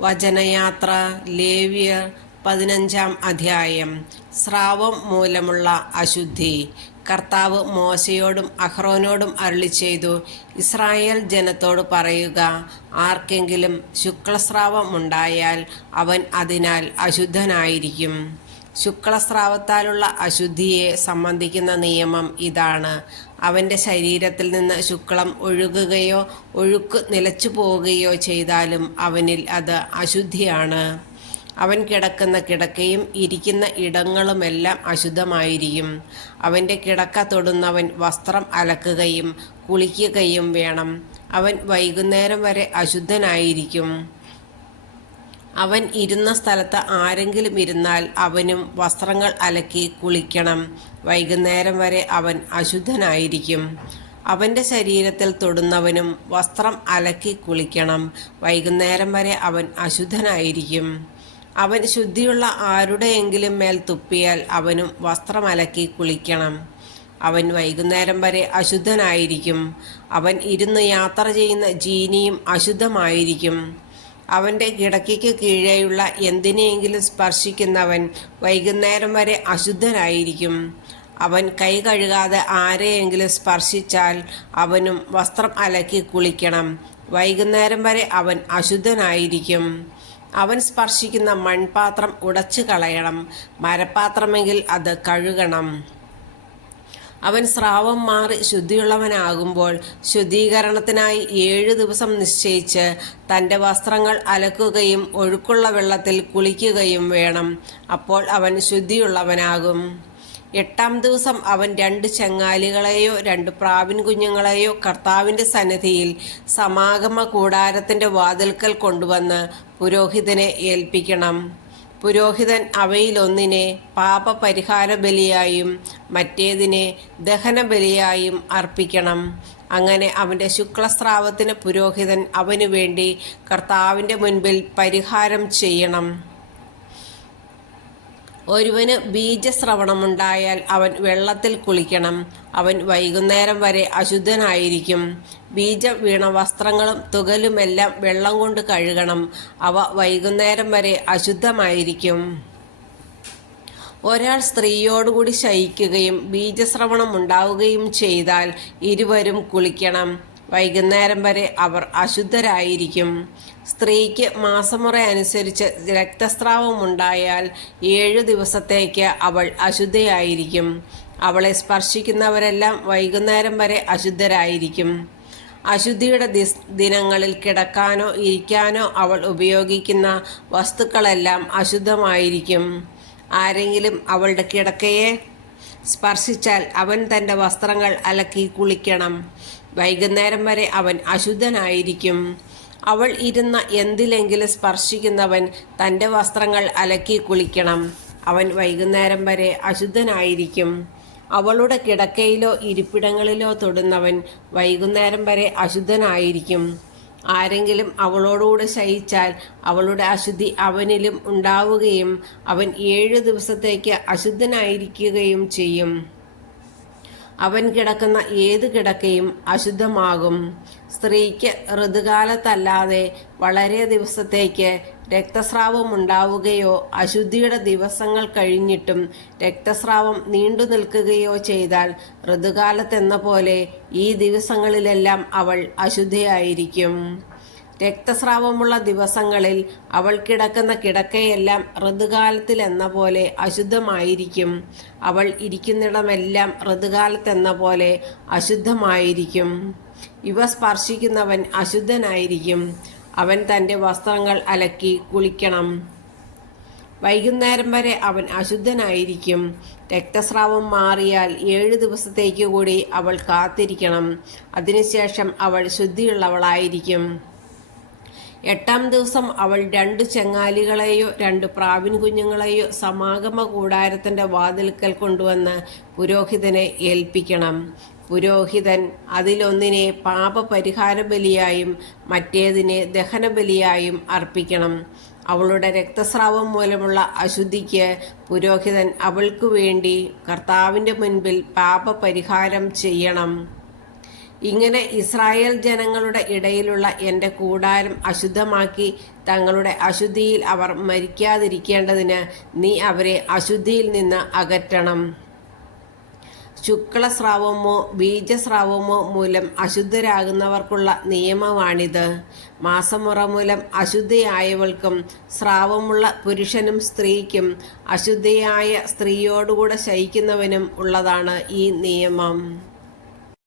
വചനയാത്ര ലേവ്യർ 15-ാം അധ്യായം. സ്രാവം മൂലമുള്ള അശുദ്ധി. കർത്താവ് മോശയോടും അഹ്റോനോടും അരുളിച്ചെയ്തു, ഇസ്രായേൽ ജനത്തോട് പറയുക, ആർക്കെങ്കിലും ശുക്ലസ്രാവമുണ്ടായാൽ അവൻ അതിനാൽ അശുദ്ധനായിരിക്കും. ശുക്ലസ്രാവത്താലുള്ള അശുദ്ധിയെ സംബന്ധിക്കുന്ന നിയമം ഇതാണ്: അവൻ്റെ ശരീരത്തിൽ നിന്ന് ശുക്ലം ഒഴുകുകയോ ഒഴുക്ക് നിലച്ചു പോവുകയോ ചെയ്താലും അവനിൽ അത് അശുദ്ധിയാണ്. അവൻ കിടക്കുന്ന കിടക്കയും ഇരിക്കുന്ന ഇടങ്ങളുമെല്ലാം അശുദ്ധമായിരിക്കും. അവൻ്റെ കിടക്ക തൊടുന്നവൻ വസ്ത്രം അലക്കുകയും കുളിക്കുകയും വേണം. അവൻ വൈകുന്നേരം വരെ അശുദ്ധനായിരിക്കും. അവൻ ഇരുന്ന സ്ഥലത്ത് ആരെങ്കിലും ഇരുന്നാൽ അവനും വസ്ത്രങ്ങൾ അലക്കി കുളിക്കണം. വൈകുന്നേരം വരെ അവൻ അശുദ്ധനായിരിക്കും. അവൻ്റെ ശരീരത്തിൽ തൊടുന്നവനും വസ്ത്രം അലക്കി കുളിക്കണം. വൈകുന്നേരം വരെ അവൻ അശുദ്ധനായിരിക്കും. അവൻ ശുദ്ധിയുള്ള ആരുടെയെങ്കിലും മേൽ തുപ്പിയാൽ അവനും വസ്ത്രം അലക്കി കുളിക്കണം. അവൻ വൈകുന്നേരം വരെ അശുദ്ധനായിരിക്കും. അവൻ ഇരുന്ന് യാത്ര ചെയ്യുന്ന ജീനിയും അശുദ്ധമായിരിക്കും. അവൻ്റെ കിടക്കയ്ക്ക് കീഴെയുള്ള എന്തിനെയെങ്കിലും സ്പർശിക്കുന്നവൻ വൈകുന്നേരം വരെ അശുദ്ധനായിരിക്കും. അവൻ കൈ കഴുകാതെ ആരെയെങ്കിലും സ്പർശിച്ചാൽ അവനും വസ്ത്രം അലക്കി കുളിക്കണം. വൈകുന്നേരം വരെ അവൻ അശുദ്ധനായിരിക്കും. അവൻ സ്പർശിക്കുന്ന മൺപാത്രം ഉടച്ചു കളയണം. മരപ്പാത്രമെങ്കിൽ അത് കഴുകണം. അവൻ സ്രാവം മാറി ശുദ്ധിയുള്ളവനാകുമ്പോൾ ശുദ്ധീകരണത്തിനായി 7 ദിവസം നിശ്ചയിച്ച് തൻ്റെ വസ്ത്രങ്ങൾ അലക്കുകയും ഒഴുക്കുള്ള വെള്ളത്തിൽ കുളിക്കുകയും വേണം. അപ്പോൾ അവൻ ശുദ്ധിയുള്ളവനാകും. 8-ാം ദിവസം അവൻ 2 ചെങ്ങാലികളെയോ 2 പ്രാവിൻ കുഞ്ഞുങ്ങളെയോ കർത്താവിൻ്റെ സന്നിധിയിൽ സമാഗമ കൂടാരത്തിൻ്റെ വാതിൽക്കൽ കൊണ്ടുവന്ന് പുരോഹിതനെ ഏൽപ്പിക്കണം. പുരോഹിതൻ അവയിലൊന്നിനെ പാപപരിഹാര ബലിയായും മറ്റേതിനെ ദഹനബലിയായും അർപ്പിക്കണം. അങ്ങനെ അവൻ്റെ ശുക്ലസ്രാവത്തിന് പുരോഹിതൻ അവനു വേണ്ടി കർത്താവിൻ്റെ മുൻപിൽ പരിഹാരം ചെയ്യണം. ഒരുവന് ബീജസ്രവണമുണ്ടായാൽ അവൻ വെള്ളത്തിൽ കുളിക്കണം. അവൻ വൈകുന്നേരം വരെ അശുദ്ധനായിരിക്കും. ബീജം വീണ വസ്ത്രങ്ങളും തുകലുമെല്ലാം വെള്ളം കൊണ്ട് കഴുകണം. അവ വൈകുന്നേരം വരെ അശുദ്ധമായിരിക്കും. ഒരാൾ സ്ത്രീയോടുകൂടി ശയിക്കുകയും ബീജസ്രവണം ഉണ്ടാവുകയും ചെയ്താൽ ഇരുവരും കുളിക്കണം. വൈകുന്നേരം വരെ അവർ അശുദ്ധരായിരിക്കും. സ്ത്രീക്ക് മാസമുറ അനുസരിച്ച് രക്തസ്രാവമുണ്ടായാൽ 7 ദിവസത്തേക്ക് അവൾ അശുദ്ധയായിരിക്കും. അവളെ സ്പർശിക്കുന്നവരെല്ലാം വൈകുന്നേരം വരെ അശുദ്ധരായിരിക്കും. അശുദ്ധിയുടെ ദിനങ്ങളിൽ കിടക്കാനോ ഇരിക്കാനോ അവൾ ഉപയോഗിക്കുന്ന വസ്തുക്കളെല്ലാം അശുദ്ധമായിരിക്കും. ആരെങ്കിലും അവളുടെ കിടക്കയെ സ്പർശിച്ചാൽ അവൻ തൻ്റെ വസ്ത്രങ്ങൾ അലക്കി കുളിക്കണം. വൈകുന്നേരം വരെ അവൻ അശുദ്ധനായിരിക്കും. അവൾ ഇരുന്ന എന്തിലെങ്കിലും സ്പർശിക്കുന്നവൻ തൻ്റെ വസ്ത്രങ്ങൾ അലക്കി കുളിക്കണം. അവൻ വൈകുന്നേരം വരെ അശുദ്ധനായിരിക്കും. അവളുടെ കിടക്കയിലോ ഇരിപ്പിടങ്ങളിലോ തൊടുന്നവൻ വൈകുന്നേരം വരെ അശുദ്ധനായിരിക്കും. ആരെങ്കിലും അവളോടുകൂടെ ശയിച്ചാൽ അവളുടെ അശുദ്ധി അവനിലും ഉണ്ടാവുകയും അവൻ 7 ദിവസത്തേക്ക് അശുദ്ധനായിരിക്കുകയും ചെയ്യും. അവൻ കിടക്കുന്ന ഏത് കിടക്കയും അശുദ്ധമാകും. സ്ത്രീക്ക് ഋതുകാലത്തല്ലാതെ വളരെ ദിവസത്തേക്ക് രക്തസ്രാവം ഉണ്ടാവുകയോ അശുദ്ധിയുടെ ദിവസങ്ങൾ കഴിഞ്ഞിട്ടും രക്തസ്രാവം നീണ്ടു നിൽക്കുകയോ ചെയ്താൽ ഋതുകാലത്തെന്ന പോലെ ഈ ദിവസങ്ങളിലെല്ലാം അവൾ അശുദ്ധയായിരിക്കും. രക്തസ്രാവമുള്ള ദിവസങ്ങളിൽ അവൾ കിടക്കുന്ന കിടക്കയെല്ലാം ഋതുകാലത്തിലെന്ന പോലെ അശുദ്ധമായിരിക്കും. അവൾ ഇരിക്കുന്നിടമെല്ലാം ഋതുകാലത്തെന്ന പോലെ അശുദ്ധമായിരിക്കും. ഇവ സ്പർശിക്കുന്നവൻ അശുദ്ധനായിരിക്കും. അവൻ തൻ്റെ വസ്ത്രങ്ങൾ അലക്കി കുളിക്കണം. വൈകുന്നേരം വരെ അവൻ അശുദ്ധനായിരിക്കും. രക്തസ്രാവം മാറിയാൽ 7 ദിവസത്തേക്ക് കൂടി അവൾ കാത്തിരിക്കണം. അതിനുശേഷം അവൾ ശുദ്ധിയുള്ളവളായിരിക്കും. 8-ാം ദിവസം അവൾ 2 ചെങ്ങാലികളെയോ 2 പ്രാവിൻ കുഞ്ഞുങ്ങളെയോ സമാഗമ കൂടാരത്തിൻ്റെ വാതിൽക്കൽ കൊണ്ടുവന്ന് പുരോഹിതനെ ഏൽപ്പിക്കണം. പുരോഹിതൻ അതിലൊന്നിനെ പാപപരിഹാര ബലിയായും മറ്റേതിനെ ദഹനബലിയായും അർപ്പിക്കണം. അവളുടെ രക്തസ്രാവം മൂലമുള്ള അശുദ്ധിക്ക് പുരോഹിതൻ അവൾക്കു വേണ്ടി കർത്താവിൻ്റെ മുൻപിൽ പാപപരിഹാരം ചെയ്യണം. ഇങ്ങനെ ഇസ്രായേൽ ജനങ്ങളുടെ ഇടയിലുള്ള എൻ്റെ കൂടാരം അശുദ്ധമാക്കി തങ്ങളുടെ അശുദ്ധിയിൽ അവർ മരിക്കാതിരിക്കേണ്ടതിന് നീ അവരെ അശുദ്ധിയിൽ നിന്ന് അകറ്റണം. ശുക്ലസ്രാവമോ ബീജസ്രാവമോ മൂലം അശുദ്ധരാകുന്നവർക്കുള്ള നിയമമാണിത്. മാസമുറ മൂലം അശുദ്ധയായവൾക്കും സ്രാവമുള്ള പുരുഷനും സ്ത്രീക്കും അശുദ്ധയായ സ്ത്രീയോടുകൂടെ ശയിക്കുന്നവനും ഉള്ളതാണ് ഈ നിയമം.